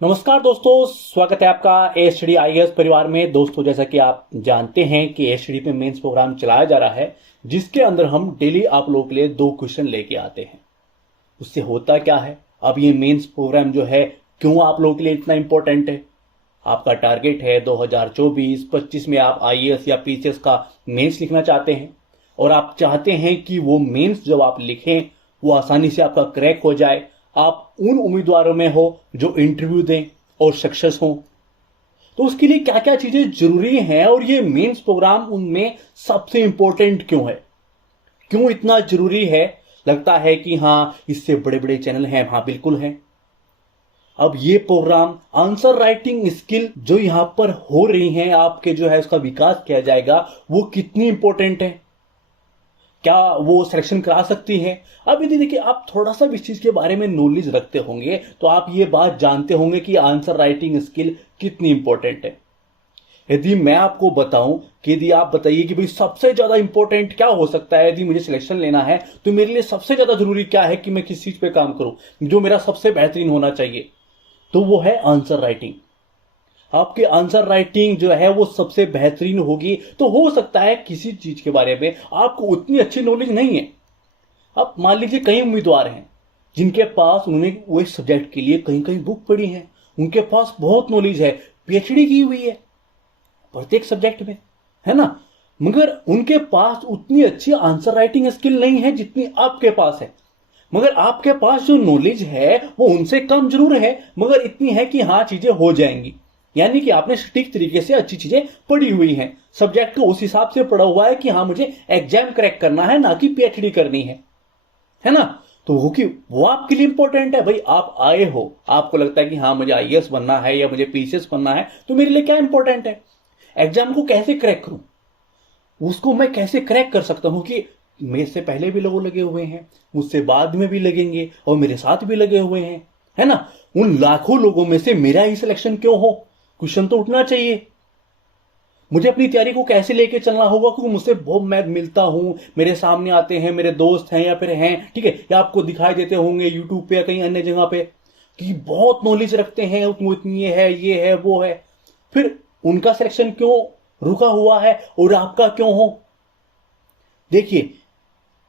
नमस्कार दोस्तों, स्वागत है आपका एसडी आईएएस परिवार में। दोस्तों, जैसा कि आप जानते हैं कि एसडी पे मेंस प्रोग्राम चलाया जा रहा है, जिसके अंदर हम डेली आप लोगों के लिए 2 क्वेश्चन लेके आते हैं। उससे होता क्या है, अब ये मेंस प्रोग्राम जो है क्यों आप लोगों के लिए इतना इंपॉर्टेंट है। आपका टारगेट है 2024-25 में आप आईएएस या पीसीएस का मेंस लिखना चाहते हैं, और आप चाहते हैं कि वो मेंस जब आप लिखें वो आसानी से आपका क्रैक हो जाए, आप उन उम्मीदवारों में हो जो इंटरव्यू दें और सक्सेस हो। तो उसके लिए क्या क्या चीजें जरूरी हैं और ये मेंस प्रोग्राम उनमें सबसे इंपॉर्टेंट क्यों है, क्यों इतना जरूरी है। लगता है कि हाँ, इससे बड़े बड़े चैनल हैं। हाँ, बिल्कुल है। अब ये प्रोग्राम आंसर राइटिंग स्किल जो यहां पर हो रही हैं आपके, जो है उसका विकास किया जाएगा, वो कितनी इंपॉर्टेंट है, क्या वो सिलेक्शन करा सकती है। अब यदि देखिए आप थोड़ा सा भी इस चीज के बारे में नॉलेज रखते होंगे तो आप ये बात जानते होंगे कि आंसर राइटिंग स्किल कितनी इंपॉर्टेंट है। यदि मैं आपको बताऊं कि यदि आप बताइए कि भाई सबसे ज्यादा इंपॉर्टेंट क्या हो सकता है, यदि मुझे सिलेक्शन लेना है तो मेरे लिए सबसे ज्यादा जरूरी क्या है कि मैं किस चीज पे काम करूं, जो मेरा सबसे बेहतरीन होना चाहिए, तो वो है आंसर राइटिंग। आपकी आंसर राइटिंग जो है वो सबसे बेहतरीन होगी। तो हो सकता है किसी चीज के बारे में आपको उतनी अच्छी नॉलेज नहीं है। अब मान लीजिए कई उम्मीदवार हैं जिनके पास, उन्होंने वो इस सब्जेक्ट के लिए कहीं कहीं बुक पढ़ी है, उनके पास बहुत नॉलेज है, पीएचडी की हुई है प्रत्येक सब्जेक्ट में, है ना, मगर उनके पास उतनी अच्छी आंसर राइटिंग स्किल नहीं है जितनी आपके पास है। मगर आपके पास जो नॉलेज है वो उनसे कम जरूर है, मगर इतनी है कि हाँ, चीजें हो जाएंगी। यानी कि आपने सटीक तरीके से अच्छी चीजें पढ़ी हुई हैं, सब्जेक्ट को उस हिसाब से पढ़ा हुआ है कि हाँ, मुझे एग्जाम क्रैक करना है, ना कि पीएचडी करनी है ना। तो वो आपके लिए इंपॉर्टेंट है। भाई आप आए हो, आपको लगता है कि हाँ, मुझे आईएएस बनना है या मुझे पीसीएस बनना है, तो मेरे लिए क्या इंपॉर्टेंट है, एग्जाम को कैसे क्रैक करूं, उसको मैं कैसे क्रैक कर सकता हूं कि मेरे से पहले भी लोग लगे हुए हैं, मुझसे बाद में भी लगेंगे और मेरे साथ भी लगे हुए हैं, है ना। उन लाखों लोगों में से मेरा ही सिलेक्शन क्यों हो, क्वेश्चन तो उठना चाहिए। मुझे अपनी तैयारी को कैसे लेके चलना होगा, क्योंकि मुझसे बहुत मैं मिलता हूं, मेरे सामने आते हैं, मेरे दोस्त हैं या फिर हैं, ठीक है, या आपको दिखाई देते होंगे यूट्यूब पे या कहीं अन्य जगह पे कि बहुत नॉलेज रखते हैं, इतनी ये है वो है, फिर उनका सिलेक्शन क्यों रुका हुआ है और आपका क्यों हो। देखिए,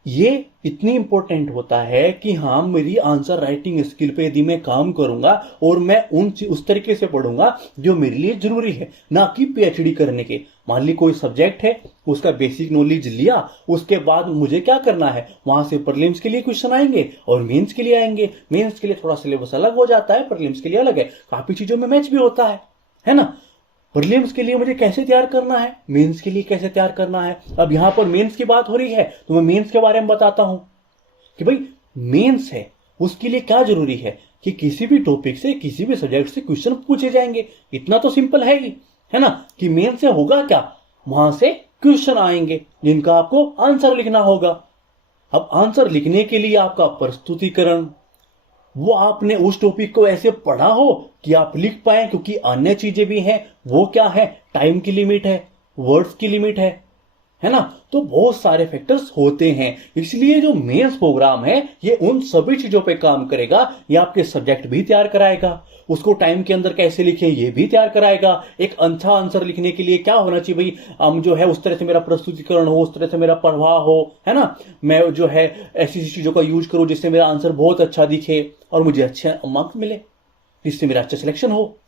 ये इतनी इंपॉर्टेंट होता है कि हाँ, मेरी आंसर राइटिंग स्किल पे यदि मैं काम करूंगा और मैं उस तरीके से पढ़ूंगा जो मेरे लिए जरूरी है, ना कि पीएचडी करने के। मान ली कोई सब्जेक्ट है, उसका बेसिक नॉलेज लिया, उसके बाद मुझे क्या करना है, वहां से प्रीलिम्स के लिए क्वेश्चन आएंगे और मेंस के लिए आएंगे। मेंस के लिए थोड़ा सिलेबस अलग हो जाता है, प्रीलिम्स के लिए अलग है, काफी चीजों में मैच भी होता है ना। प्रीलिम्स के लिए मुझे कैसे तैयार करना है, मेंस के लिए कैसे तैयार करना है। अब यहां पर मेंस की बात हो रही है तो मैं मेंस के बारे में बताता हूं कि भाई मेंस है, उसके लिए क्या जरूरी है कि किसी भी टॉपिक से, किसी भी सब्जेक्ट से क्वेश्चन पूछे जाएंगे। इतना तो सिंपल है ही, है ना, कि मेंस से होगा क्या, वहां से क्वेश्चन आएंगे जिनका आपको आंसर लिखना होगा। अब आंसर लिखने के लिए आपका प्रस्तुतिकरण, वो आपने उस टॉपिक को ऐसे पढ़ा हो कि आप लिख पाए, क्योंकि अन्य चीजें भी हैं। वो क्या है, टाइम की लिमिट है, वर्ड्स की लिमिट है ना। तो बहुत सारे फैक्टर्स होते हैं, इसलिए जो मेंस प्रोग्राम है ये उन सभी चीजों पे काम करेगा। ये आपके सब्जेक्ट भी तैयार कराएगा, उसको टाइम के अंदर कैसे लिखें ये भी तैयार कराएगा। एक अच्छा आंसर लिखने के लिए क्या होना चाहिए, भाई हम जो है उस तरह से मेरा प्रस्तुतिकरण हो, उस तरह से मेरा पढ़वा हो, है ना, मैं जो है ऐसी चीजों का यूज करूं जिससे मेरा आंसर बहुत अच्छा दिखे और मुझे अच्छे मार्क्स मिले, जिससे मेरा अच्छा सिलेक्शन हो,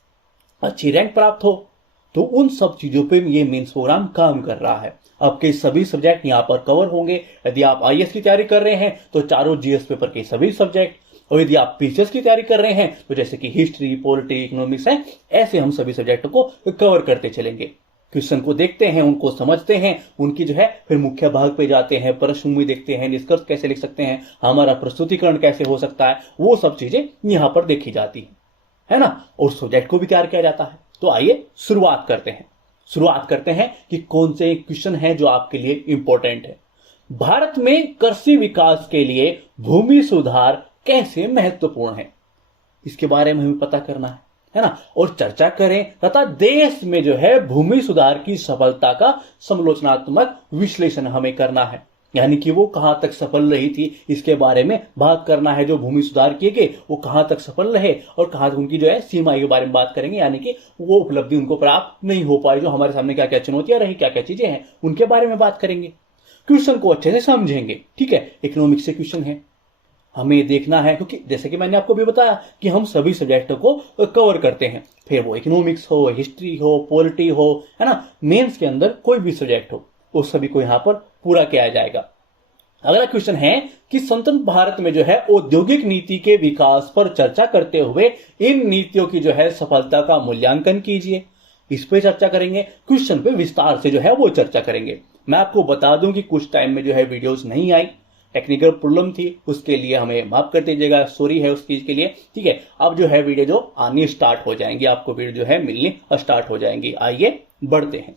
अच्छी रैंक प्राप्त हो। तो उन सब चीजों पे ये मेंस प्रोग्राम काम कर रहा है। आपके सभी सब्जेक्ट यहां पर कवर होंगे। यदि आप आईएएस की तैयारी कर रहे हैं तो चारों जीएस पेपर के सभी सब्जेक्ट, और यदि आप पीसीएस की तैयारी कर रहे हैं तो जैसे कि हिस्ट्री, पॉलिटी, इकोनॉमिक्स है, ऐसे हम सभी सब्जेक्टों को कवर करते चलेंगे। क्वेश्चन को देखते हैं, उनको समझते हैं, उनकी जो है फिर मुख्य भाग पे जाते हैं, प्रश्न देखते हैं, निष्कर्ष कैसे लिख सकते हैं, हमारा प्रस्तुतिकरण कैसे हो सकता है, वो सब चीजें यहां पर देखी जाती है ना, और सब्जेक्ट को भी तैयार किया जाता है। तो आइए शुरुआत करते हैं कि कौन से क्वेश्चन हैं जो आपके लिए इंपॉर्टेंट है। भारत में कृषि विकास के लिए भूमि सुधार कैसे महत्वपूर्ण है, इसके बारे में हमें पता करना है ना, और चर्चा करें तथा देश में जो है भूमि सुधार की सफलता का समालोचनात्मक विश्लेषण हमें करना है। यानी कि वो कहां तक सफल रही थी इसके बारे में बात करना है। जो भूमि सुधार किए गए वो कहां तक सफल रहे और कहां तक उनकी जो है सीमाएं के बारे में बात करेंगे, यानी कि वो उपलब्धि उनको प्राप्त नहीं हो पाई, जो हमारे सामने क्या क्या चुनौतियां रही, क्या क्या चीजें हैं, उनके बारे में बात करेंगे। क्वेश्चन को अच्छे से समझेंगे। ठीक है, इकोनॉमिक्स से क्वेश्चन है, हमें देखना है, क्योंकि जैसे कि मैंने आपको भी बताया कि हम सभी सब्जेक्टों को कवर करते हैं, फिर वो इकोनॉमिक्स हो, हिस्ट्री हो, पॉलिटी हो, है ना, मेंस के अंदर कोई भी सब्जेक्ट हो, वो सभी को यहां पर पूरा किया जाएगा। अगला क्वेश्चन है कि स्वतंत्र भारत में जो है औद्योगिक नीति के विकास पर चर्चा करते हुए इन नीतियों की जो है सफलता का मूल्यांकन कीजिए। इस पे चर्चा करेंगे, क्वेश्चन पे विस्तार से जो है वो चर्चा करेंगे। मैं आपको बता दूं कि कुछ टाइम में जो है वीडियोस नहीं आई, टेक्निकल प्रॉब्लम थी, उसके लिए हमें माफ कर दीजिएगा, सॉरी है उस चीज के लिए। ठीक है, अब जो है वीडियो जो आनी स्टार्ट हो जाएंगी, आपको वीडियो जो है मिलनी स्टार्ट हो जाएंगी। आइए बढ़ते हैं।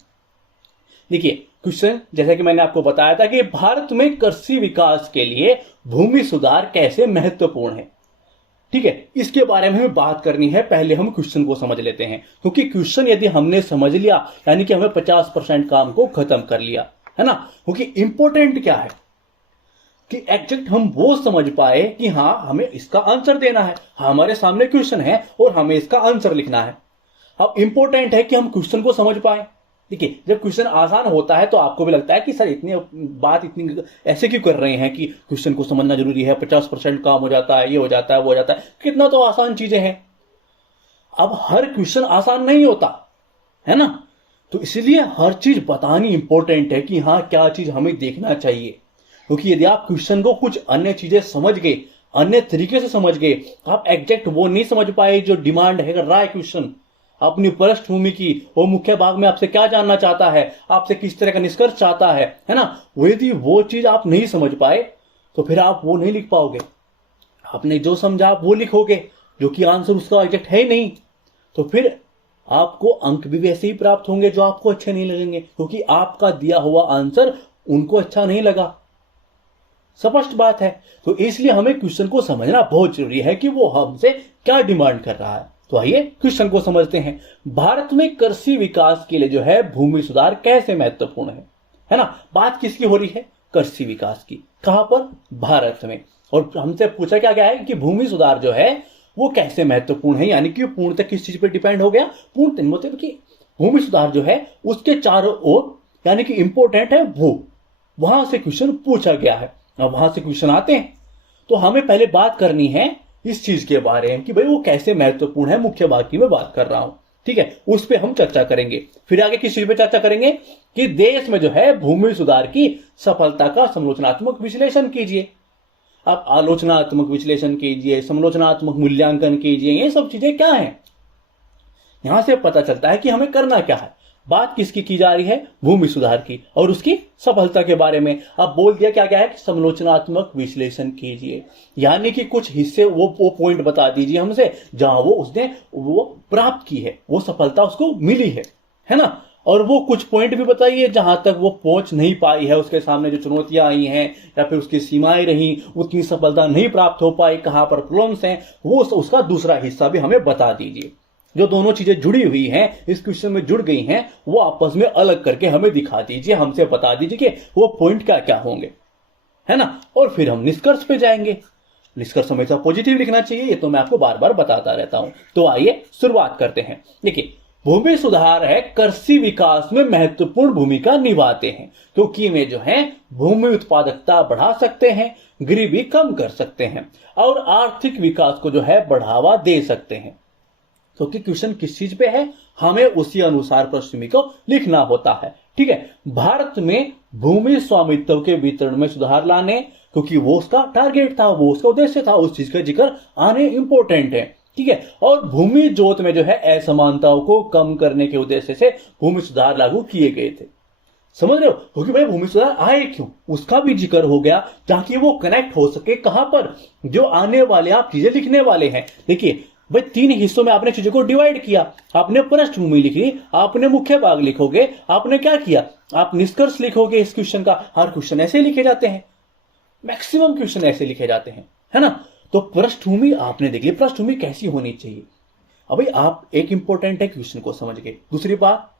देखिए क्वेश्चन, जैसा कि मैंने आपको बताया था कि भारत में कृषि विकास के लिए भूमि सुधार कैसे महत्वपूर्ण है। ठीक है, इसके बारे में हमें बात करनी है। पहले हम क्वेश्चन को समझ लेते हैं, क्योंकि क्वेश्चन यदि हमने समझ लिया यानी कि हमें 50% काम को खत्म कर लिया, है ना। क्योंकि इंपॉर्टेंट क्या है कि एग्जैक्ट हम वो समझ पाए कि हाँ हमें इसका आंसर देना है, हमारे सामने क्वेश्चन है और हमें इसका आंसर लिखना है। अब इंपॉर्टेंट है कि हम क्वेश्चन को समझ पाए। देखिए, जब क्वेश्चन आसान होता है तो आपको भी लगता है कि सर इतनी ऐसे क्यों कर रहे हैं कि क्वेश्चन को समझना जरूरी है, 50% काम हो जाता है, ये हो जाता है, वो हो जाता है, कितना तो आसान चीजें हैं। अब हर क्वेश्चन आसान नहीं होता है ना, तो इसलिए हर चीज बतानी इंपॉर्टेंट है कि हाँ क्या चीज हमें देखना चाहिए। क्योंकि यदि आप क्वेश्चन को कुछ अन्य चीजें समझ गए, अन्य तरीके से समझ गए, आप एग्जैक्ट वो नहीं समझ पाए जो डिमांड है कर रहा है क्वेश्चन अपनी पृष्ठभूमि की, वो मुख्य भाग में आपसे क्या जानना चाहता है, आपसे किस तरह का निष्कर्ष चाहता है ना, वो यदि वो चीज आप नहीं समझ पाए तो फिर आप वो नहीं लिख पाओगे। आपने जो समझा आप वो लिखोगे, जो कि आंसर उसका एग्जैक्ट है ही नहीं, तो फिर आपको अंक भी वैसे ही प्राप्त होंगे जो आपको अच्छे नहीं लगेंगे, क्योंकि आपका दिया हुआ आंसर उनको अच्छा नहीं लगा। स्पष्ट बात है। तो इसलिए हमें क्वेश्चन को समझना बहुत जरूरी है कि वो हमसे क्या डिमांड कर रहा है। तो आइए क्वेश्चन को समझते हैं। भारत में कृषि विकास के लिए जो है भूमि सुधार कैसे महत्वपूर्ण है ना। बात किसकी हो रही है? कृषि विकास की। कहां पर? भारत में। और हमसे पूछा क्या गया है कि भूमि सुधार जो है वो कैसे महत्वपूर्ण है, यानी कि पूर्णतः किस चीज पर डिपेंड हो गया? पूर्णतः मतलब कि भूमि सुधार जो है उसके चारों ओर यानी कि इंपॉर्टेंट है वो, वहां से क्वेश्चन पूछा गया है। अब वहां से क्वेश्चन आते हैं तो हमें पहले बात करनी है इस चीज के बारे में कि भाई वो कैसे महत्वपूर्ण है। मुख्य बात की मैं बात कर रहा हूं, ठीक है, उस पर हम चर्चा करेंगे। फिर आगे किस चीज पे चर्चा करेंगे कि देश में जो है भूमि सुधार की सफलता का समालोचनात्मक विश्लेषण कीजिए। आप आलोचनात्मक विश्लेषण कीजिए, समालोचनात्मक मूल्यांकन कीजिए, ये सब चीजें क्या है, यहां से पता चलता है कि हमें करना क्या है। बात किसकी की जा रही है? भूमि सुधार की और उसकी सफलता के बारे में। अब बोल दिया क्या क्या है कि समालोचनात्मक विश्लेषण कीजिए, यानी कि कुछ हिस्से वो पॉइंट बता दीजिए हमसे जहां उसने प्राप्त की है, वो सफलता उसको मिली है ना। और वो कुछ पॉइंट भी बताइए जहां तक वो पहुंच नहीं पाई है, उसके सामने जो चुनौतियां आई हैं या फिर उसकी सीमाएं रही, उतनी सफलता नहीं प्राप्त हो पाई, कहां पर प्रॉब्लम्स हैं, वो उसका दूसरा हिस्सा भी हमें बता दीजिए। जो दोनों चीजें जुड़ी हुई हैं, इस क्वेश्चन में जुड़ गई हैं, वो आपस में अलग करके हमें दिखा दीजिए, हमसे बता दीजिए कि वो पॉइंट क्या क्या होंगे, है ना। और फिर हम निष्कर्ष पे जाएंगे। निष्कर्ष हमेशा पॉजिटिव लिखना चाहिए, ये तो मैं आपको बार बार बताता रहता हूं। तो आइए शुरुआत करते हैं। देखिए, भूमि सुधार है कृषि विकास में महत्वपूर्ण भूमिका निभाते हैं, क्योंकि वे जो है भूमि उत्पादकता बढ़ा सकते हैं, गरीबी कम कर सकते हैं और आर्थिक विकास को जो है बढ़ावा दे सकते हैं। क्योंकि क्वेश्चन किस चीज पे है, हमें उसी अनुसार पृष्ठभूमि को लिखना होता है, ठीक है। भारत में भूमि स्वामित्व के वितरण में सुधार लाने, क्योंकि वो उसका टारगेट था, वो उसका उद्देश्य था, उस चीज का जिक्र आने इंपॉर्टेंट है, ठीक है। और भूमि जोत में जो है असमानताओं को कम करने के उद्देश्य से भूमि सुधार लागू किए गए थे। समझ रहे हो? क्योंकि भाई भूमि सुधार आए क्यों, उसका भी जिक्र हो गया ताकि वो कनेक्ट हो सके कहां पर, जो आने वाले आप चीजें लिखने वाले हैं। देखिए भाई, 3 हिस्सों में आपने चीजों को डिवाइड किया। आपने पृष्ठभूमि लिखी, आपने मुख्य भाग लिखोगे, आपने क्या किया, आप निष्कर्ष लिखोगे इस क्वेश्चन का। हर क्वेश्चन ऐसे लिखे जाते हैं, मैक्सिमम क्वेश्चन ऐसे लिखे जाते हैं, है ना। तो पृष्ठभूमि आपने देख ली, पृष्ठभूमि कैसी होनी चाहिए। अभी आप एक इंपॉर्टेंट है क्वेश्चन को समझ गए। दूसरी बात,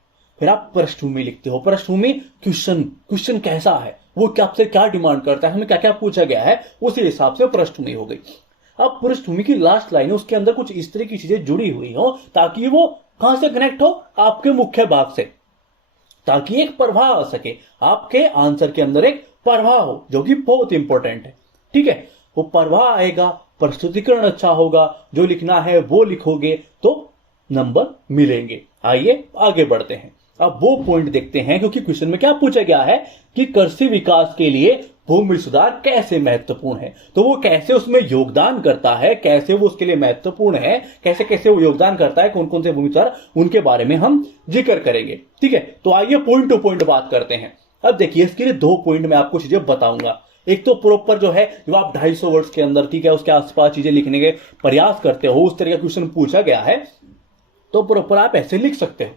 फिर आप पृष्ठभूमि लिखते हो। पृष्ठभूमि क्वेश्चन कैसा है, वो क्या आपसे क्या डिमांड करता है, हमें क्या क्या पूछा गया है, उसी हिसाब से पृष्ठभूमि हो गई। अब पृष्ठभूमि की लास्ट लाइन है, उसके अंदर कुछ इस तरह की चीजें जुड़ी हुई हो ताकि वो कहां से कनेक्ट हो, आपके मुख्य भाग से, ताकि एक प्रवाह आ सके, आपके आंसर के अंदर एक प्रवाह हो, जो कि बहुत इंपॉर्टेंट है। ठीक है, वो प्रवाह आएगा, प्रस्तुतिकरण अच्छा होगा, जो लिखना है वो लिखोगे तो नंबर मिलेंगे। आइए आगे बढ़ते हैं। अब वो पॉइंट देखते हैं, क्योंकि क्वेश्चन में क्या पूछा गया है कि कृषि विकास के लिए भूमि सुधार कैसे महत्वपूर्ण है, तो वो कैसे उसमें योगदान करता है, कैसे वो उसके लिए महत्वपूर्ण है, कैसे कैसे वो योगदान करता है, कौन कौन से भूमि सुधार, उनके बारे में हम जिक्र करेंगे। ठीक है, तो आइए पॉइंट टू पॉइंट बात करते हैं। अब देखिए, इसके लिए 2 पॉइंट में आपको चीजें बताऊंगा। एक तो प्रॉपर जो है, जो आप 250 वर्ड्स के अंदर, ठीक है, उसके आसपास चीजें लिखने के प्रयास करते हो, उस तरह का क्वेश्चन पूछा गया है तो प्रॉपर आप ऐसे लिख सकते हो।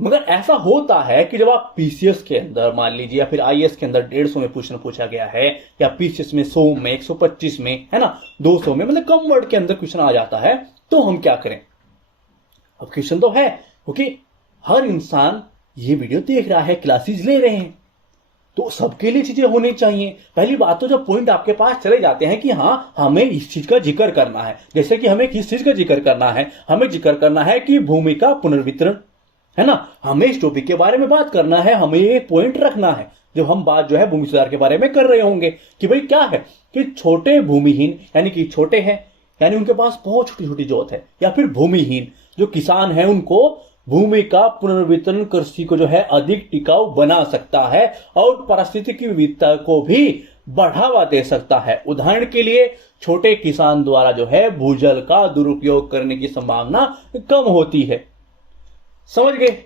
मगर ऐसा होता है कि जब आप पीसीएस के अंदर मान लीजिए, या फिर आईएएस के अंदर 150 में क्वेश्चन पूछा गया है, या पीसीएस में 100 में, 125 में, है ना, 200 में, मतलब कम वर्ड के अंदर क्वेश्चन आ जाता है, तो हम क्या करें। अब क्वेश्चन तो है, क्योंकि हर इंसान ये वीडियो देख रहा है, क्लासेस ले रहे हैं, तो सबके लिए चीजें होनी चाहिए। पहली बात तो जब पॉइंट आपके पास चले जाते हैं कि हाँ हमें इस चीज का जिक्र करना है, जैसे कि हमें किस चीज का जिक्र करना है, हमें जिक्र करना है कि भूमि का पुनर्वितरण, है ना, हमें इस टॉपिक के बारे में बात करना है, हमें ये पॉइंट रखना है जब हम बात जो है भूमि सुधार के बारे में कर रहे होंगे कि भाई क्या है कि छोटे भूमिहीन, यानी कि छोटे हैं, यानी उनके पास बहुत छोटी छोटी जोत है, या फिर भूमिहीन जो किसान है, उनको भूमि का पुनर्वितरण कृषि को जो है अधिक टिकाऊ बना सकता है और पारिस्थितिकी विविधता को भी बढ़ावा दे सकता है। उदाहरण के लिए, छोटे किसान द्वारा जो है भूजल का दुरुपयोग करने की संभावना कम होती है। समझ गए।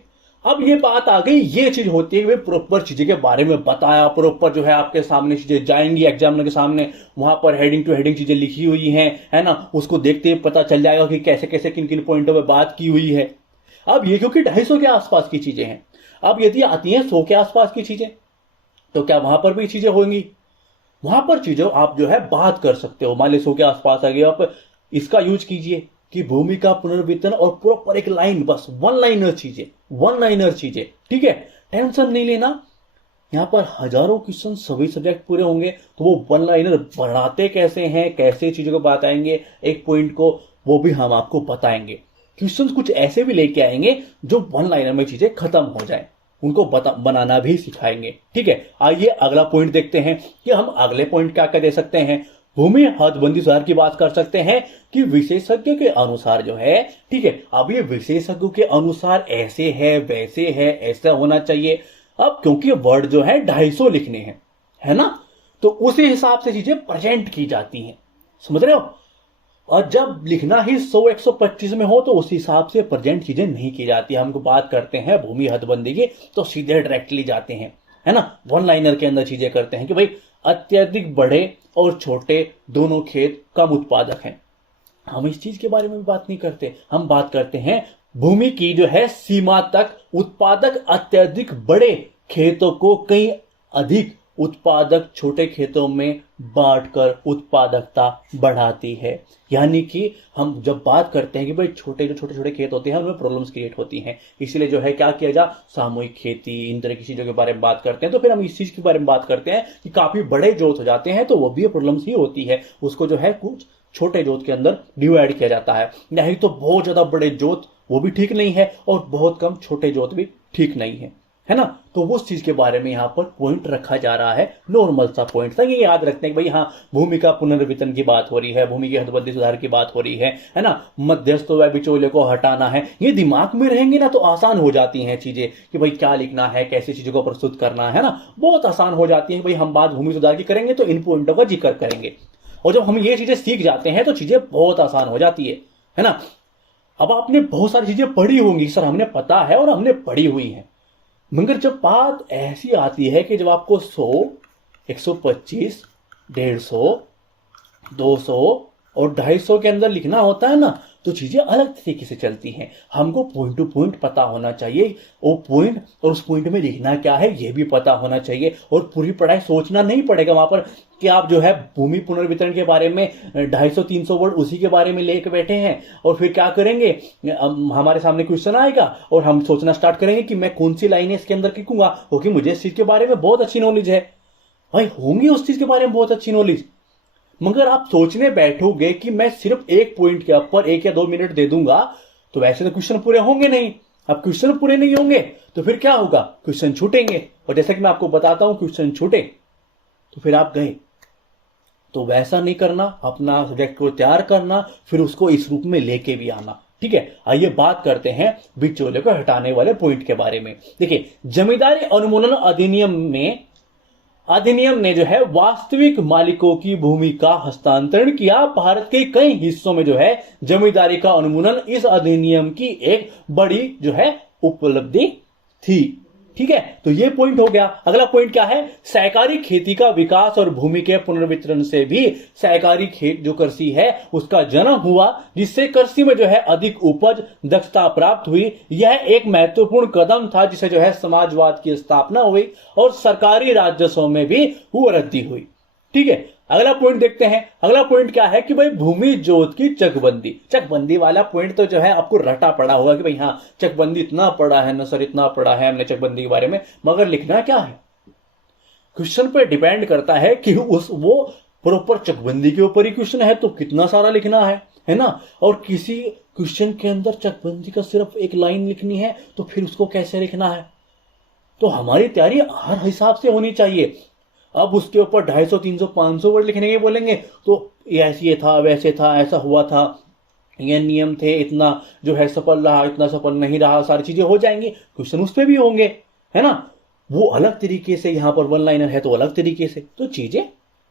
अब ये बात आ गई, ये चीज होती है कि प्रॉपर चीजें के बारे में बताया, प्रॉपर जो है आपके सामने चीजें जाएंगी एग्जामिनर के सामने, वहां पर हेडिंग टू हेडिंग चीजें लिखी हुई हैं, है ना, उसको देखते ही पता चल जाएगा कि कैसे कैसे किन किन पॉइंटों में बात की हुई है। अब ये क्योंकि 250 के आसपास की चीजें हैं, अब यदि आती हैं 100 के आसपास की चीजें, तो क्या वहां पर भी चीजें होंगी, वहां पर चीजें आप जो है बात कर सकते हो। मान ली 100 के आसपास आ गई, आप इसका यूज कीजिए कि भूमि का पुनर्वितरण, और प्रॉपर एक लाइन, बस वन लाइनर चीजें, ठीक है, टेंशन नहीं लेना। यहां पर हजारों क्वेश्चन, सभी सब्जेक्ट पूरे होंगे, तो वो वन लाइनर बनाते कैसे हैं, कैसे चीजों को बताएंगे एक पॉइंट को, वो भी हम आपको बताएंगे। क्वेश्चंस कुछ ऐसे भी लेके आएंगे जो वन लाइनर में चीजें खत्म हो जाए, उनको बनाना भी सिखाएंगे। ठीक है, आइए अगला पॉइंट देखते हैं कि हम अगले पॉइंट क्या क्या दे सकते हैं। भूमि हदबंदी सुधार की बात कर सकते हैं कि विशेषज्ञ के अनुसार जो है, ठीक है, अब ये विशेषज्ञों के अनुसार ऐसे है, वैसे है, ऐसा होना चाहिए। अब क्योंकि वर्ड जो है 250 लिखने हैं, है ना, तो उसी हिसाब से चीजें प्रेजेंट की जाती हैं, समझ रहे हो। और जब लिखना ही 100-125 में हो, तो उस हिसाब से प्रेजेंट चीजें नहीं की जाती। हमको बात करते हैं भूमि हदबंदी की, तो सीधे डायरेक्टली जाते हैं, है ना, वन लाइनर के अंदर चीजें करते हैं कि भाई अत्यधिक बड़े और छोटे दोनों खेत कम उत्पादक हैं। हम इस चीज के बारे में भी बात नहीं करते, हम बात करते हैं भूमि की जो है सीमा तक उत्पादक अत्यधिक बड़े खेतों को कहीं अधिक उत्पादक छोटे खेतों में बांटकर उत्पादकता बढ़ाती है। यानी कि हम जब बात करते हैं कि भाई छोटे छोटे खेत होते हैं, उनमें प्रॉब्लम्स क्रिएट होती हैं, इसलिए जो है क्या किया जा, सामूहिक खेती, इन तरह की चीजों के बारे में बात करते हैं। तो फिर हम इस चीज के बारे में बात करते हैं कि काफी बड़े जोत हो जाते हैं, तो वो भी प्रॉब्लम्स ही होती है, उसको जो है कुछ छोटे जोत के अंदर डिवाइड किया जाता है। नहीं तो बहुत ज्यादा बड़े जोत वो भी ठीक नहीं है, और बहुत कम छोटे जोत भी ठीक नहीं है ना। तो उस चीज के बारे में यहाँ पर पॉइंट रखा जा रहा है, नॉर्मल सा पॉइंट था। ये याद रखते हैं कि भाई हाँ, भूमि का पुनर्वितरण की बात हो रही है, भूमि की हदबंदी सुधार की बात हो रही है ना, मध्यस्थ व बिचौलियों को हटाना है। ये दिमाग में रहेंगे ना तो आसान हो जाती हैं चीजें कि भाई क्या लिखना है, कैसी चीजों को प्रस्तुत करना है ना, बहुत आसान हो जाती है। भाई हम बात भूमि सुधार की करेंगे तो इन पॉइंटों का जिक्र करेंगे, और जब हम ये चीजें सीख जाते हैं तो चीजें बहुत आसान हो जाती है ना। अब आपने बहुत सारी चीजें पढ़ी होंगी, सर हमने पता है और हमने पढ़ी हुई है, मगर जब बात ऐसी आती है कि जब आपको 100, 125, 150, 200 और 250 के अंदर लिखना होता है ना, तो चीजें अलग तरीके से चलती हैं। हमको पॉइंट टू पॉइंट पता होना चाहिए, वो पॉइंट और उस पॉइंट में लिखना क्या है ये भी पता होना चाहिए। और पूरी पढ़ाई सोचना नहीं पड़ेगा वहां पर कि आप जो है भूमि पुनर्वितरण के बारे में 250-300 वर्ड उसी के बारे में लेके बैठे हैं और फिर क्या करेंगे, हमारे सामने क्वेश्चन आएगा और हम सोचना स्टार्ट करेंगे कि मैं कौन सी लाइनें इसके अंदर लिखूंगा, क्योंकि मुझे इस चीज के बारे में बहुत अच्छी नॉलेज है। भाई होंगी उस चीज के बारे में बहुत अच्छी नॉलेज, मगर आप सोचने बैठोगे कि मैं सिर्फ एक पॉइंट के ऊपर 1 या 2 मिनट दे दूंगा तो वैसे तो क्वेश्चन पूरे होंगे नहीं। अब क्वेश्चन पूरे नहीं होंगे तो फिर क्या होगा, क्वेश्चन छूटेंगे। और जैसा कि मैं आपको बताता हूं, क्वेश्चन छूटे तो फिर आप गए। तो वैसा नहीं करना, अपना सब्जेक्ट को तैयार करना, फिर उसको इस रूप में लेके भी आना। ठीक है, आइए बात करते हैं बिचौले को हटाने वाले पॉइंट के बारे में। देखिए, जमींदारी अनुमूलन अधिनियम ने जो है वास्तविक मालिकों की भूमि का हस्तांतरण किया। भारत के कई हिस्सों में जो है जमींदारी का अनुमूलन इस अधिनियम की एक बड़ी जो है उपलब्धि थी। ठीक है, तो ये पॉइंट हो गया। अगला पॉइंट क्या है, सहकारी खेती का विकास और भूमि के पुनर्वितरण से भी सहकारी खेत जो कृषि है उसका जन्म हुआ, जिससे कृषि में जो है अधिक उपज दक्षता प्राप्त हुई। यह एक महत्वपूर्ण कदम था जिसे जो है समाजवाद की स्थापना हुई और सरकारी राजस्व में भी वृद्धि हुई। ठीक है, अगला पॉइंट देखते हैं। अगला पॉइंट क्या है कि भाई भूमि जोत की चकबंदी वाला पॉइंट तो जो है आपको रटा पड़ा होगा कि भाई हाँ चकबंदी इतना पड़ा है ना सर, इतना पड़ा है हमने चकबंदी के बारे में, मगर लिखना क्या है क्वेश्चन पे डिपेंड करता है कि वो प्रॉपर चकबंदी के ऊपर ही क्वेश्चन है तो कितना सारा लिखना है ना। और किसी क्वेश्चन के अंदर चकबंदी का सिर्फ एक लाइन लिखनी है तो फिर उसको कैसे लिखना है। तो हमारी तैयारी हर हिसाब से होनी चाहिए। अब उसके ऊपर 250, 300, 500 वर्ड लिखने के बोलेंगे तो ऐसे था, वैसे था, ऐसा हुआ था, ये नियम थे, इतना जो है सफल रहा, इतना सफल नहीं रहा, सारी चीजें हो जाएंगी। क्वेश्चन उस पर भी होंगे, है ना। वो अलग तरीके से, यहां पर वन लाइनर है तो अलग तरीके से, तो चीजें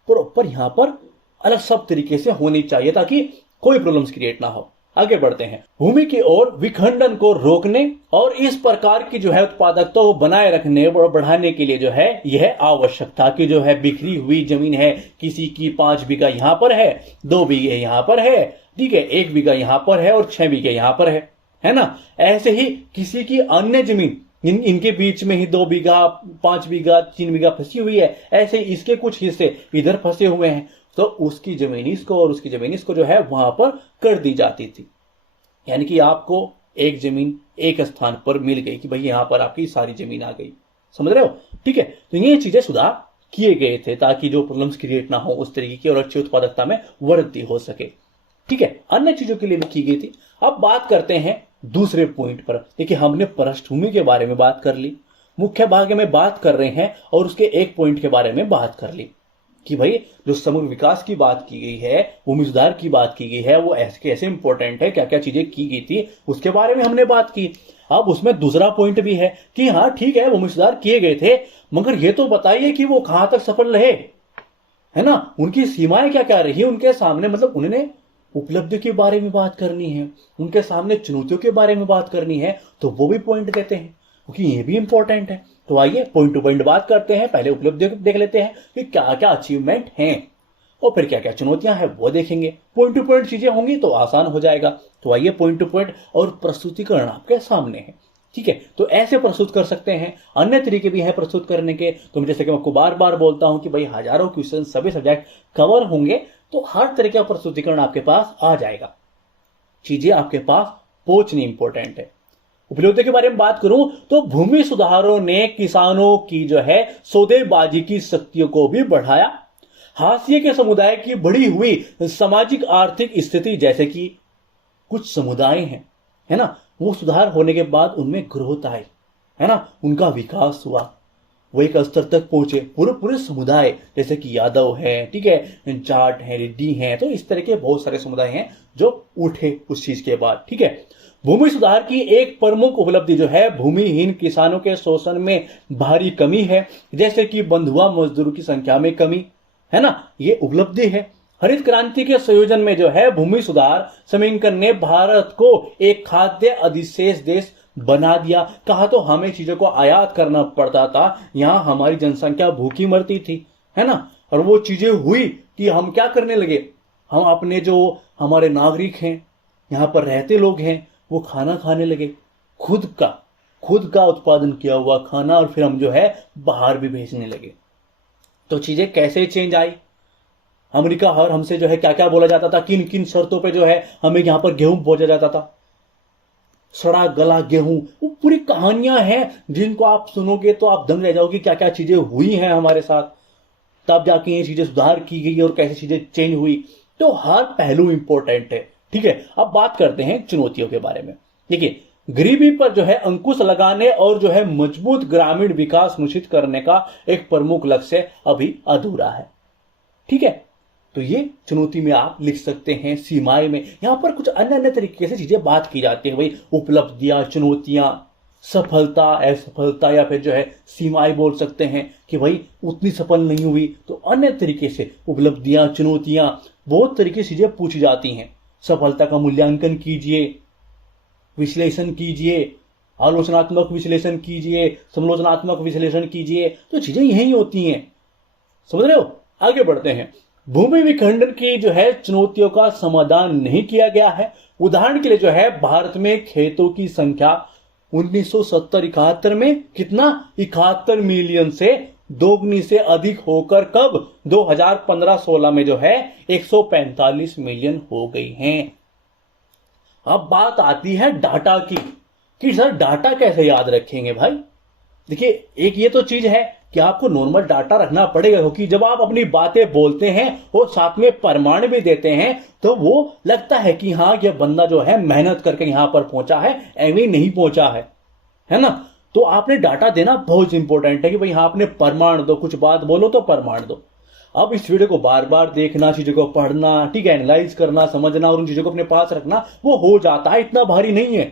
प्रॉपर यहां पर अलग सब तरीके से होनी चाहिए ताकि कोई प्रॉब्लम्स क्रिएट ना हो। आगे बढ़ते हैं। भूमि की ओर विखंडन को रोकने और इस प्रकार की जो है उत्पादकता को बनाए रखने और बढ़ाने के लिए जो है यह आवश्यक था कि जो है बिखरी हुई जमीन है, किसी की 5 बीघा यहां पर है, 2 बीघे यहां पर है, ठीक है, 1 बीघा यहां पर है और 6 बीघे यहां पर है ना। ऐसे ही किसी की अन्य जमीन इनके बीच में ही 2 बीघा, 5 बीघा, 3 बीघा फंसी हुई है, ऐसे इसके कुछ हिस्से इधर फंसे हुए हैं तो उसकी जमीन इसको और उसकी जमीन इसको जो है वहां पर कर दी जाती थी। यानी कि आपको एक जमीन एक स्थान पर मिल गई कि भाई यहां पर आपकी सारी जमीन आ गई, समझ रहे हो। ठीक है, तो ये चीजें सुधार किए गए थे ताकि जो प्रॉब्लम्स क्रिएट ना हो उस तरीके की और अच्छी उत्पादकता में वृद्धि हो सके। ठीक है, अन्य चीजों के लिए भी की गई थी। अब बात करते हैं दूसरे पॉइंट पर। देखिए, हमने पृष्ठभूमि के बारे में बात कर ली, मुख्य भाग में बात कर रहे हैं और उसके एक पॉइंट के बारे में बात कर ली कि भाई जो समग्र विकास की बात की गई है, भूमि सुधार की बात की गई है, वो कैसे इंपॉर्टेंट है, क्या क्या चीजें की गई थी उसके बारे में हमने बात की। अब उसमें दूसरा पॉइंट भी है कि हाँ ठीक है भूमि सुधार किए गए थे, मगर ये तो बताइए कि वो कहां तक सफल रहे, है ना, उनकी सीमाएं क्या क्या रही उनके सामने। मतलब उन्होंने उपलब्धि के बारे में बात करनी है, उनके सामने चुनौतियों के बारे में बात करनी है, तो वो भी पॉइंट देते हैं क्योंकि ये भी इंपॉर्टेंट है। तो आइए पॉइंट टू पॉइंट बात करते हैं। पहले उपलब्धि देख लेते हैं कि क्या क्या अचीवमेंट हैं और फिर क्या क्या चुनौतियां हैं वो देखेंगे। पॉइंट टू पॉइंट चीजें होंगी तो आसान हो जाएगा। तो आइए पॉइंट टू पॉइंट और प्रस्तुतिकरण आपके सामने है। ठीक है, तो ऐसे प्रस्तुत कर सकते हैं, अन्य तरीके भी हैं प्रस्तुत करने के। तो जैसे कि मैं आपको बार बार बोलता हूं कि भाई हजारों क्वेश्चन सभी सब्जेक्ट कवर होंगे तो हर तरह का प्रस्तुतिकरण आपके पास आ जाएगा। चीजें आपके पास पहुंचनी इंपॉर्टेंट है। उपलब्धि के बारे में बात करूं तो भूमि सुधारों ने किसानों की जो है सौदेबाजी की शक्तियों को भी बढ़ाया। हाशिए के समुदाय की बढ़ी हुई सामाजिक आर्थिक स्थिति, जैसे कि कुछ समुदाय हैं, है ना, वो सुधार होने के बाद उनमें ग्रोथ आई, है ना, उनका विकास हुआ, वो एक स्तर तक पहुंचे। पूरे समुदाय जैसे कि यादव है, ठीक है, जाट है, रेड्डी हैं, तो इस तरह के बहुत सारे समुदाय हैं जो उठे उस चीज के बाद। ठीक है, भूमि सुधार की एक प्रमुख उपलब्धि जो है भूमिहीन किसानों के शोषण में भारी कमी है, जैसे कि बंधुआ मजदूरों की संख्या में कमी, है ना, ये उपलब्धि है। हरित क्रांति के संयोजन में जो है भूमि सुधार समीकरण ने भारत को एक खाद्य अधिशेष देश बना दिया। कहा तो हमें चीजों को आयात करना पड़ता था, यहां हमारी जनसंख्या भूखी मरती थी, है ना, और वो चीजें हुई कि हम क्या करने लगे, हम अपने जो हमारे नागरिक हैं यहाँ पर रहते लोग हैं वो खाना खाने लगे, खुद का उत्पादन किया हुआ खाना, और फिर हम जो है बाहर भी भेजने लगे। तो चीजें कैसे चेंज आई। अमेरिका और हमसे जो है क्या क्या बोला जाता था, किन किन शर्तों पे जो है हमें यहाँ पर गेहूं भेजा जाता था, सड़ा गला गेहूं, वो पूरी कहानियां हैं जिनको आप सुनोगे तो आप दंग रह जाओगे क्या क्या चीजें हुई हैं हमारे साथ, तब जाके ये चीजें सुधार की गई और कैसी चीजें चेंज हुई। तो हर पहलू इंपॉर्टेंट है। ठीक है, अब बात करते हैं चुनौतियों के बारे में। देखिए, गरीबी पर जो है अंकुश लगाने और जो है मजबूत ग्रामीण विकास सुनिश्चित करने का एक प्रमुख लक्ष्य अभी अधूरा है। ठीक है, तो ये चुनौती में आप लिख सकते हैं सीमाएं में। यहां पर कुछ अन्य अन्य तरीके से चीजें बात की जाती है, भाई उपलब्धियां, चुनौतियां, सफलता, असफलता, या फिर जो है सीमाएं बोल सकते हैं कि भाई उतनी सफल नहीं हुई, तो अन्य तरीके से उपलब्धियां, चुनौतियां, बहुत तरीके से चीजें पूछी जाती हैं। सफलता का मूल्यांकन कीजिए, विश्लेषण कीजिए, आलोचनात्मक विश्लेषण कीजिए, समालोचनात्मक विश्लेषण कीजिए, तो चीजें यही होती हैं। समझ रहे हो। आगे बढ़ते हैं। भूमि विखंडन की जो है चुनौतियों का समाधान नहीं किया गया है। उदाहरण के लिए जो है भारत में खेतों की संख्या 1970-71 में कितना 71 मिलियन से दोगुनी से अधिक होकर कब 2015-16 में जो है 145 मिलियन हो गई हैं। अब बात आती है डाटा की कि सर डाटा कैसे याद रखेंगे भाई। देखिए, एक ये तो चीज है कि आपको नॉर्मल डाटा रखना पड़ेगा, क्योंकि जब आप अपनी बातें बोलते हैं और साथ में प्रमाण भी देते हैं तो वो लगता है कि हाँ ये बंदा जो है मेहनत करके यहां पर पहुंचा है, एवं नहीं पहुंचा है ना। तो आपने डाटा देना बहुत इंपॉर्टेंट है कि भाई हाँ आपने प्रमाण दो, कुछ बात बोलो तो प्रमाण दो। अब इस वीडियो को बार बार देखना, चीजों को पढ़ना, ठीक है, एनालाइज करना, समझना और उन चीजों को अपने पास रखना, वो हो जाता है, इतना भारी नहीं है।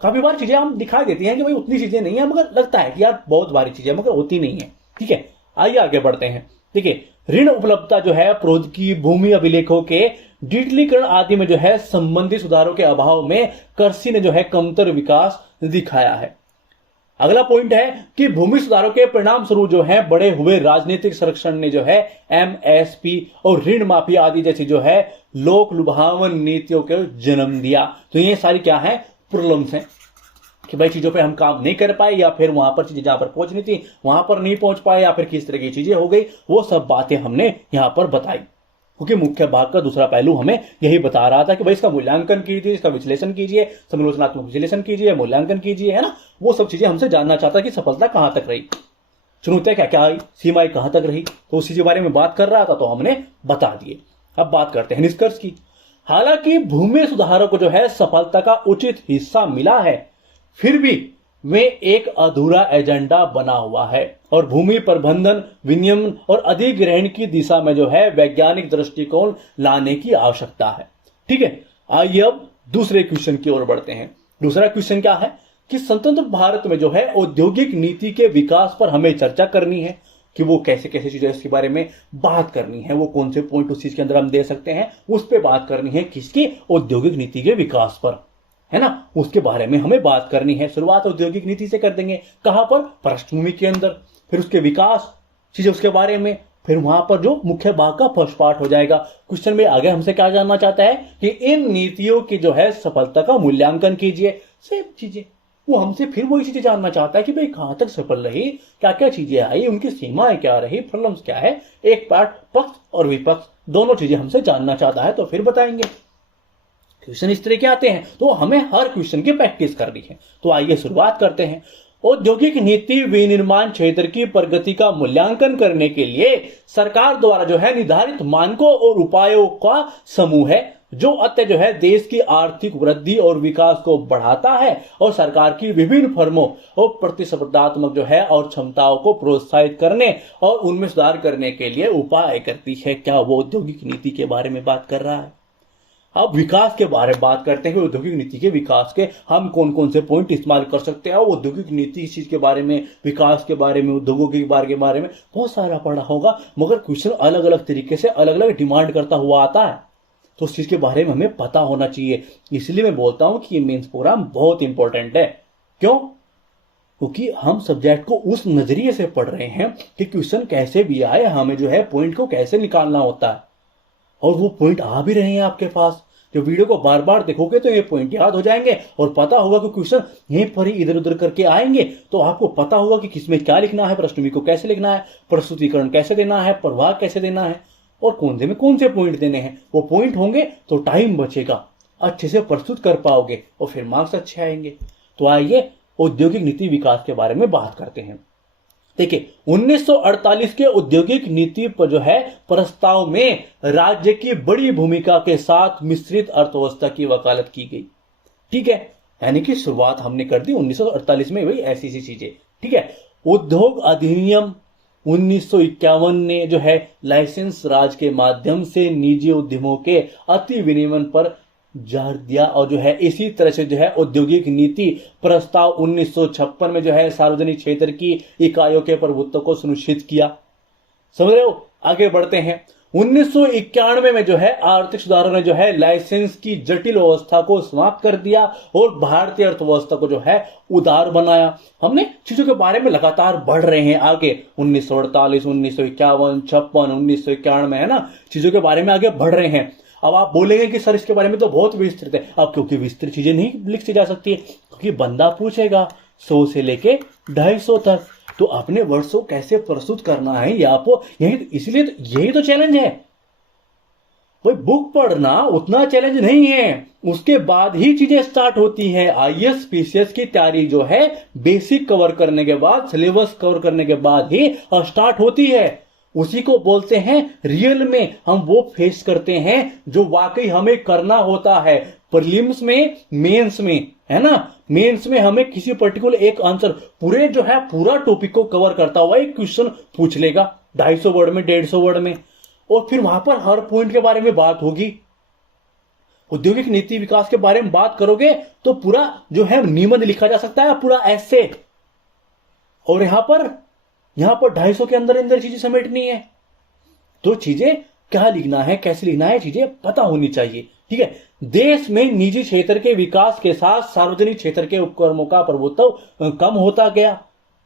काफी बार चीजें हम दिखाई देती हैं कि भाई उतनी चीजें नहीं है, मगर लगता है कि यार बहुत भारी चीजें, मगर होती नहीं है। ठीक है, आइए आगे बढ़ते हैं। देखिए, ऋण उपलब्धता जो है प्रौद्योगिकी, भूमि अभिलेखों के डिजिटलीकरण आदि में जो है संबंधित सुधारों के अभाव में कृषि ने जो है कमतर विकास दिखाया है। अगला पॉइंट है कि भूमि सुधारों के परिणाम स्वरूप जो है बढ़े हुए राजनीतिक संरक्षण ने जो है एमएसपी और ऋण माफी आदि जैसी जो है लोक लुभावन नीतियों को जन्म दिया। तो ये सारी क्या है, प्रॉब्लम्स हैं कि भाई चीजों पे हम काम नहीं कर पाए, या फिर वहां पर चीजें जहां पर पहुंचनी थी वहां पर नहीं पहुंच पाए, या फिर किस तरह की चीजें हो गई, वो सब बातें हमने यहां पर बताई। क्योंकि मुख्य भाग का दूसरा पहलू हमें यही बता रहा था कि भाई इसका मूल्यांकन कीजिए, इसका विश्लेषण कीजिए, समालोचनात्मक विश्लेषण कीजिए, मूल्यांकन कीजिए, है ना। वो सब चीजें हमसे जानना चाहता कि सफलता कहां तक रही, चुनौतियां क्या क्या आई, सीमाएं कहां तक रही, तो उसी के बारे में बात कर रहा था, तो हमने बता दिए। अब बात करते हैं निष्कर्ष की। हालांकि भूमि सुधारों को जो है सफलता का उचित हिस्सा मिला है, फिर भी वे एक अधूरा एजेंडा बना हुआ है और भूमि प्रबंधन, विनियमन और अधिग्रहण की दिशा में जो है वैज्ञानिक दृष्टिकोण लाने की आवश्यकता है। ठीक है, आइए अब दूसरे क्वेश्चन की ओर बढ़ते हैं। दूसरा क्वेश्चन क्या है कि स्वतंत्र भारत में जो है औद्योगिक नीति के विकास पर हमें चर्चा करनी है कि वो कैसे कैसे चीजें, इसके बारे में बात करनी है, वो कौन से पॉइंट उस चीज के अंदर हम दे सकते हैं, उस पर बात करनी है, किसकी, औद्योगिक नीति के विकास पर, है ना, उसके बारे में हमें बात करनी है। शुरुआत औद्योगिक नीति से कर देंगे, कहां पर, पृष्ठभूमि के अंदर, फिर उसके विकास चीजें उसके बारे में, फिर वहां पर जो मुख्य भाग का फर्स्ट पार्ट हो जाएगा। क्वेश्चन में आगे हमसे क्या जानना चाहता है कि इन नीतियों की जो है सफलता का मूल्यांकन कीजिए, सेम चीजें वो हमसे फिर वही चीजें जानना चाहता है कि भाई कहां तक सफल रही, क्या क्या चीजें आई, उनकी सीमाएं क्या रही, प्रॉब्लम्स क्या है। एक पार्ट पक्ष और विपक्ष दोनों चीजें हमसे जानना चाहता है, तो फिर बताएंगे। क्वेश्चन इस तरह के आते हैं, तो हमें हर क्वेश्चन की प्रैक्टिस करनी है। तो आइए शुरुआत करते हैं। औद्योगिक नीति विनिर्माण क्षेत्र की प्रगति का मूल्यांकन करने के लिए सरकार द्वारा जो है निर्धारित मानकों और उपायों का समूह है, जो अतः जो है देश की आर्थिक वृद्धि और विकास को बढ़ाता है और सरकार की विभिन्न फर्मों और प्रतिस्पर्धात्मक जो है और क्षमताओं को प्रोत्साहित करने और उनमें सुधार करने के लिए उपाय करती है। क्या वो औद्योगिक नीति के बारे में बात कर रहा है। अब विकास के बारे में बात करते हैं। औद्योगिक नीति के विकास के हम कौन कौन से पॉइंट इस्तेमाल कर सकते हैं। औद्योगिक नीति इस चीज के बारे में, विकास के बारे में, उद्योगों के बारे में बहुत सारा पढ़ा होगा, मगर क्वेश्चन अलग अलग तरीके से अलग अलग डिमांड करता हुआ आता है, तो उस चीज के बारे में हमें पता होना चाहिए। इसलिए मैं बोलता हूं कि ये मेंस प्रोग्राम बहुत इंपॉर्टेंट है। क्यों? क्योंकि हम सब्जेक्ट को उस नजरिए से पढ़ रहे हैं कि क्वेश्चन कैसे भी आए, हमें जो है पॉइंट को कैसे निकालना होता है, और वो पॉइंट आ भी रहे हैं आपके पास। जब वीडियो को बार बार देखोगे तो ये पॉइंट याद हो जाएंगे और पता होगा कि क्वेश्चन यहीं पर ही इधर उधर करके आएंगे, तो आपको पता होगा कि किसमें क्या लिखना है, पृष्ठभूमि को कैसे लिखना है, प्रस्तुतिकरण कैसे देना है, प्रवाह कैसे देना है और कौन से में कौन से पॉइंट देने हैं। वो पॉइंट होंगे तो टाइम बचेगा, अच्छे से प्रस्तुत कर पाओगे और फिर मार्क्स अच्छे आएंगे। तो आइए औद्योगिक नीति विकास के बारे में बात करते हैं। देखिए 1948 के औद्योगिक नीति पर जो है प्रस्ताव में राज्य की बड़ी भूमिका के साथ मिश्रित अर्थव्यवस्था की वकालत की गई। ठीक है, यानी कि शुरुआत हमने कर दी 1948 में, भाई ऐसी सी चीजें। ठीक है, उद्योग अधिनियम 1951 ने जो है लाइसेंस राज के माध्यम से निजी उद्यमों के अति विनियमन पर जोर दिया और जो है इसी तरह से जो है औद्योगिक नीति प्रस्ताव 1956 में जो है सार्वजनिक क्षेत्र की इकाइयों के प्रभुत्व को सुनिश्चित किया। समझ रहे हो, आगे बढ़ते हैं। 1991 में जो है आर्थिक सुधारों ने जो है लाइसेंस की जटिल व्यवस्था को समाप्त कर दिया और भारतीय अर्थव्यवस्था को जो है उदार बनाया। हमने चीजों के बारे में लगातार बढ़ रहे हैं आगे, 1948, 1951, 56, 1991 है ना, चीजों के बारे में आगे बढ़ रहे हैं। अब आप बोलेंगे कि सर इसके बारे में तो बहुत विस्तृत है। अब क्योंकि विस्तृत चीजें नहीं लिख सी जा सकती है, क्योंकि बंदा पूछेगा 100 से लेके 250 तक, तो अपने वर्ड्स को कैसे प्रस्तुत करना है ये आपको इसलिए यही तो चैलेंज है। भाई बुक पढ़ना उतना चैलेंज नहीं है, उसके बाद ही चीजें स्टार्ट होती हैं। आईएएस पीसीएस की तैयारी जो है बेसिक कवर करने के बाद, सिलेबस कवर करने के बाद ही स्टार्ट होती है। उसी को बोलते हैं रियल में हम वो फेस करते हैं जो वाकई हमें करना होता है। प्रीलिम्स में, मेंस में, है ना, मेंस में हमें किसी पर्टिकुलर एक आंसर पूरे जो है पूरा टॉपिक को कवर करता हुआ एक क्वेश्चन पूछ लेगा 250 वर्ड में, 150 वर्ड में, और फिर वहां पर हर पॉइंट के बारे में बात होगी। औद्योगिक नीति विकास के बारे में बात करोगे तो पूरा जो है निबंध लिखा जा सकता है, पूरा ऐसे। और यहां पर 250 के अंदर अंदर चीजें समेटनी है, तो चीजें क्या लिखना है, कैसे लिखना है, चीजें पता होनी चाहिए। ठीक है, देश में निजी क्षेत्र के विकास के साथ सार्वजनिक क्षेत्र के उपक्रमों का प्रभुत्व कम होता गया।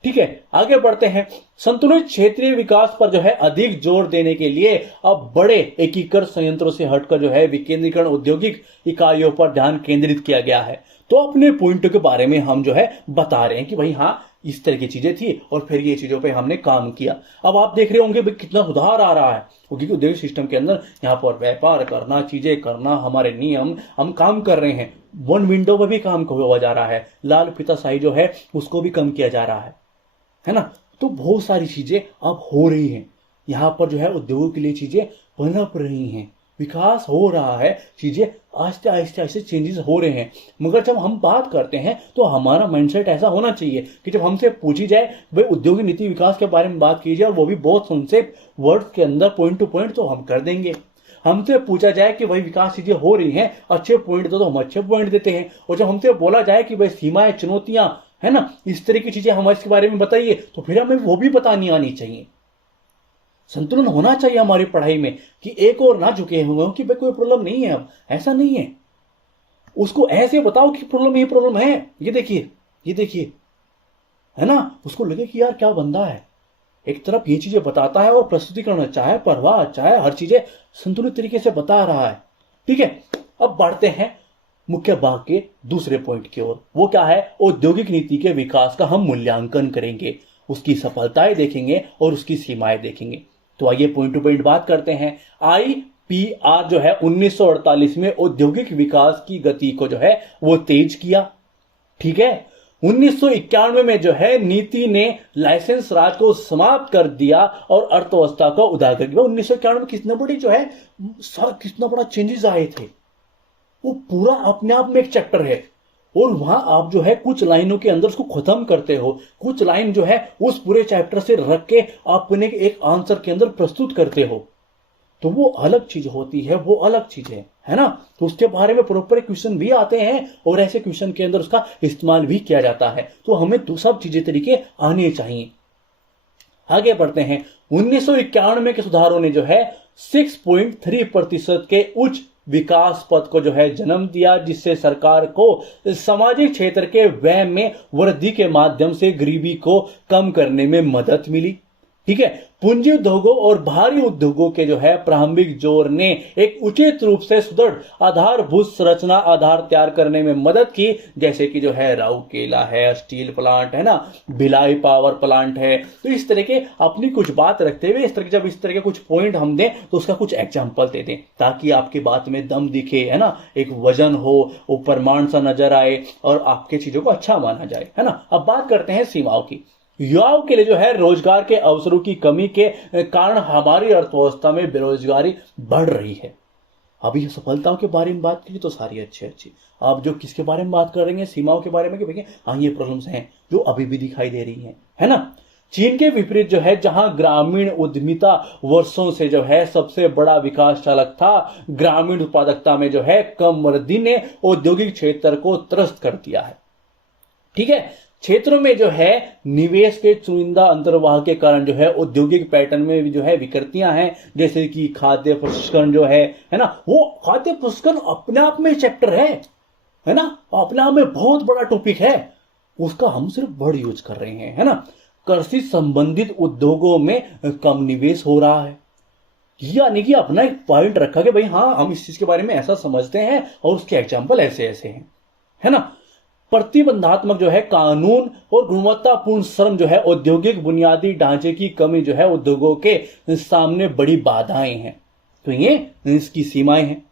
ठीक है, आगे बढ़ते हैं। संतुलित क्षेत्रीय विकास पर जो है अधिक जोर देने के लिए अब बड़े एकीकृत संयंत्रों से हटकर जो है विकेंद्रीकरण औद्योगिक इकाइयों पर ध्यान केंद्रित किया गया है। तो अपने पॉइंटों के बारे में हम जो है बता रहे हैं कि भाई हाँ इस तरह की चीजें थी और फिर ये चीजों पे हमने काम किया। अब आप देख रहे होंगे भाई कितना सुधार आ रहा है, क्योंकि औद्योगिक सिस्टम के अंदर यहाँ पर व्यापार करना, चीजें करना, हमारे नियम, हम काम कर रहे हैं। वन विंडो में भी काम हुआ जा रहा है, लाल फीताशाही जो है उसको भी कम किया जा रहा है ना। तो बहुत सारी चीजें अब हो रही हैं, यहाँ पर जो है उद्योगों के लिए चीजें पनप रही हैं, विकास हो रहा है, चीजें आस्ते आस्ते आस्ते चेंजेस हो रहे हैं। मगर जब हम बात करते हैं तो हमारा माइंडसेट ऐसा होना चाहिए कि जब हमसे पूछी जाए भाई औद्योगिक नीति विकास के बारे में बात कीजिए और वो भी बहुत संक्षेप वर्ड्स के अंदर पॉइंट टू पॉइंट, तो हम कर देंगे। हमसे पूछा जाए कि भाई विकास चीजें हो रही हैं, अच्छे पॉइंट दो, तो हम अच्छे पॉइंट देते हैं। और जब हमसे बोला जाए कि भाई सीमाएं, चुनौतियां, है ना, इस तरह की चीजें हमारे इसके बारे में बताइए, तो फिर हमें वो भी बतानी आनी चाहिए। संतुलन होना चाहिए हमारी पढ़ाई में कि एक और ना झुके हुए कि भाई कोई प्रॉब्लम नहीं है, अब ऐसा नहीं है। उसको ऐसे बताओ कि प्रॉब्लम, ये प्रॉब्लम है, ये देखिए, ये देखिए, है ना, उसको लगे कि यार क्या बंदा है, एक तरफ ये चीजें बताता है और प्रस्तुतिकरण अच्छा है, प्रवाह अच्छा है, हर चीजें संतुलित तरीके से बता रहा है। ठीक है, अब बढ़ते हैं मुख्य भाग के दूसरे पॉइंट की ओर। वो क्या है, औद्योगिक नीति के विकास का हम मूल्यांकन करेंगे, उसकी सफलताएं देखेंगे और उसकी सीमाएं देखेंगे। तो आइए पॉइंट टू पॉइंट बात करते हैं। आईपीआर जो है 1948 में औद्योगिक विकास की गति को जो है वो तेज किया। ठीक है, 1991 में जो है नीति ने लाइसेंस राज को समाप्त कर दिया और अर्थव्यवस्था को उदार किया। 1991 में कितने बड़ी जो है सर, कितना बड़ा चेंजेस आए थे, वो पूरा अपने आप में एक चैप्टर है। और वहां आप जो है कुछ लाइनों के अंदर उसको खत्म करते हो, कुछ लाइन जो है उस पूरे चैप्टर से रख के अपने एक आंसर के अंदर प्रस्तुत करते हो, तो वो अलग चीज होती है, वो अलग चीज है ना। तो उसके बारे में प्रॉपर क्वेश्चन भी आते हैं और ऐसे क्वेश्चन के अंदर उसका इस्तेमाल भी किया जाता है। तो हमें तो सब चीजें तरीके आने चाहिए। आगे बढ़ते हैं। 1991 के सुधारों ने जो है 6.3% के उच्च विकास पद को जो है जन्म दिया, जिससे सरकार को सामाजिक क्षेत्र के व्यय में वृद्धि के माध्यम से गरीबी को कम करने में मदद मिली। ठीक है। पूंजी उद्योगों और भारी उद्योगों के जो है प्रारंभिक जोर ने एक उचित रूप से सुदृढ़ आधारभूत संरचना आधार तैयार करने में मदद की, जैसे कि जो है राउरकेला है, स्टील प्लांट है ना, भिलाई पावर प्लांट है। तो इस तरह के अपनी कुछ बात रखते हुए जब इस तरह के कुछ पॉइंट हम दें तो उसका कुछ एग्जाम्पल दे दें, ताकि आपकी बात में दम दिखे, है ना, एक वजन हो, वो प्रमाण सा नजर आए और आपके चीजों को अच्छा माना जाए, है ना। अब बात करते हैं सीमाओं की। युवाओं के लिए जो है रोजगार के अवसरों की कमी के कारण हमारी अर्थव्यवस्था में बेरोजगारी बढ़ रही है। अभी सफलताओं के बारे में बात की तो सारी अच्छी अच्छी, आप जो किसके बारे में बात कर रही हैं, सीमाओं के बारे में, कि भैया हाँ ये प्रॉब्लम्स हैं जो अभी भी दिखाई दे रही हैं, है ना। चीन के विपरीत जो है, जहां ग्रामीण उद्यमिता वर्षों से जो है सबसे बड़ा विकास चालक था, ग्रामीण उत्पादकता में जो है कम वृद्धि ने औद्योगिक क्षेत्र को त्रस्त कर दिया है। ठीक है। क्षेत्रों में जो है निवेश के चुनिंदा अंतर्वाह के कारण जो है औद्योगिक पैटर्न में भी जो है विकृतियां हैं, जैसे कि खाद्य प्रसंस्करण जो है ना, वो खाद्य प्रसंस्करण अपने आप में चैप्टर है ना, अपने आप में बहुत बड़ा टॉपिक है, उसका हम सिर्फ वर्ड यूज कर रहे हैं, है ना। कृषि संबंधित उद्योगों में कम निवेश हो रहा है, यानी कि अपना एक पॉइंट रखा कि भाई हाँ हम इस चीज के बारे में ऐसा समझते हैं और उसके एग्जाम्पल ऐसे ऐसे हैं, है ना। प्रतिबंधात्मक जो है कानून और गुणवत्तापूर्ण श्रम जो है औद्योगिक बुनियादी ढांचे की कमी जो है उद्योगों के सामने बड़ी बाधाएं हैं, तो ये इसकी सीमाएं हैं।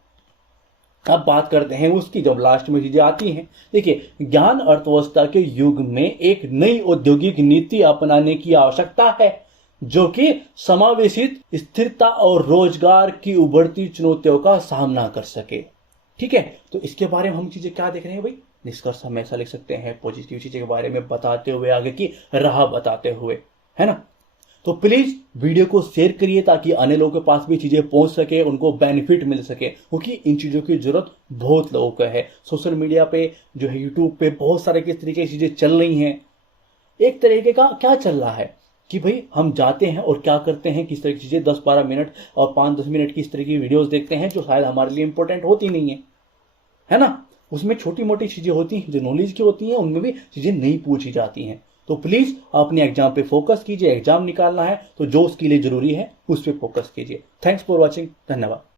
अब बात करते हैं उसकी, जब लास्ट में चीजें आती हैं। देखिए, ज्ञान अर्थव्यवस्था के युग में एक नई औद्योगिक नीति अपनाने की आवश्यकता है, जो कि समावेशित स्थिरता और रोजगार की उभरती चुनौतियों का सामना कर सके। ठीक है, तो इसके बारे में हम चीजें क्या देख रहे हैं भाई, निष्कर्ष हम ऐसा लिख सकते हैं, पॉजिटिव चीजें के बारे में बताते हुए, आगे की राह बताते हुए, है ना। तो प्लीज वीडियो को शेयर करिए ताकि अन्य लोगों के पास भी चीजें पहुंच सके, उनको बेनिफिट मिल सके, क्योंकि इन चीजों की जरूरत बहुत लोगों को है। सोशल मीडिया पे जो है, यूट्यूब पे बहुत सारे किस तरीके की चीजें चल रही हैं। एक तरीके का क्या चल रहा है कि भाई हम जाते हैं और क्या करते हैं, किस तरह की चीजें 10-12 मिनट और 5-10 मिनट की इस तरह की वीडियोस देखते हैं जो शायद हमारे लिए इंपॉर्टेंट होती नहीं है ना। उसमें छोटी मोटी चीजें होती हैं जो नॉलेज की होती हैं, उनमें भी चीजें नहीं पूछी जाती हैं। तो प्लीज अपने एग्जाम पे फोकस कीजिए, एग्जाम निकालना है तो जो उसके लिए जरूरी है उस पर फोकस कीजिए। थैंक्स फॉर वॉचिंग, धन्यवाद।